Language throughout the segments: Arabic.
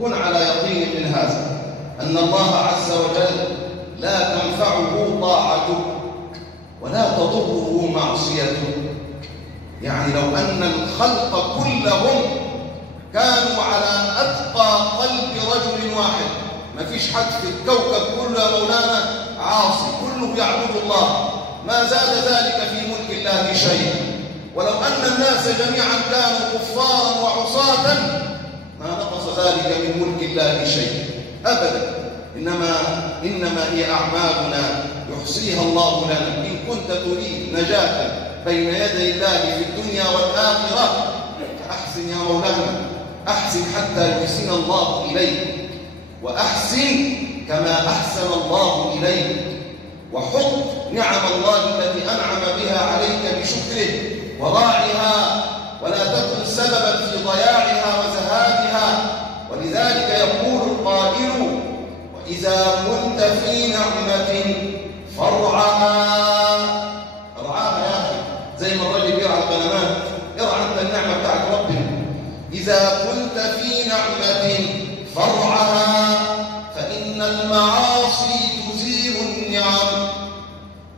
كن على يقين من هذا، أن الله عز وجل لا تنفعه طاعته ولا تضره معصيته. يعني لو أن الخلق كلهم كانوا على أتقى قلب رجل واحد، ما فيش حد في الكوكب كله يا مولانا عاصي، كله يعبد الله، ما زاد ذلك في ملك الله شيء. ولو أن الناس جميعا كانوا كفارا وعصاة ما نقص ذلك من ملك الله شيء أبدا. إنما هي أعمالنا يحصيها الله لنا. إن كنت تريد نجاة بين يدي الله في الدنيا والآخرة فأحسن يا مولانا، أحسن حتى يحسن الله إليك، وأحسن كما أحسن الله إليك، وحط نعم الله التي أنعم بها عليك بشكره وراعها، ولا تكن سببا في ضياعها وزهادها. ولذلك يقول القائل: وإذا كنت في نعمة فارعها. ارعاها يا أخي، زي ما الرجل بيرعى الغنمات، ارعى أنت النعمة بتاعت ربنا. إذا كنت في نعمة فارعها، فإن المعاصي تزيل النعم،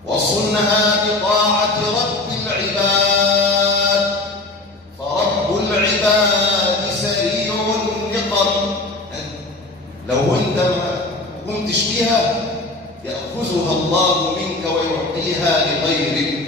وصنها بطاعة رب العباد، فرب العباد سريع النقم. لو أنت ما كنتش فيها يأخذها الله منك ويعطيها لغيرك.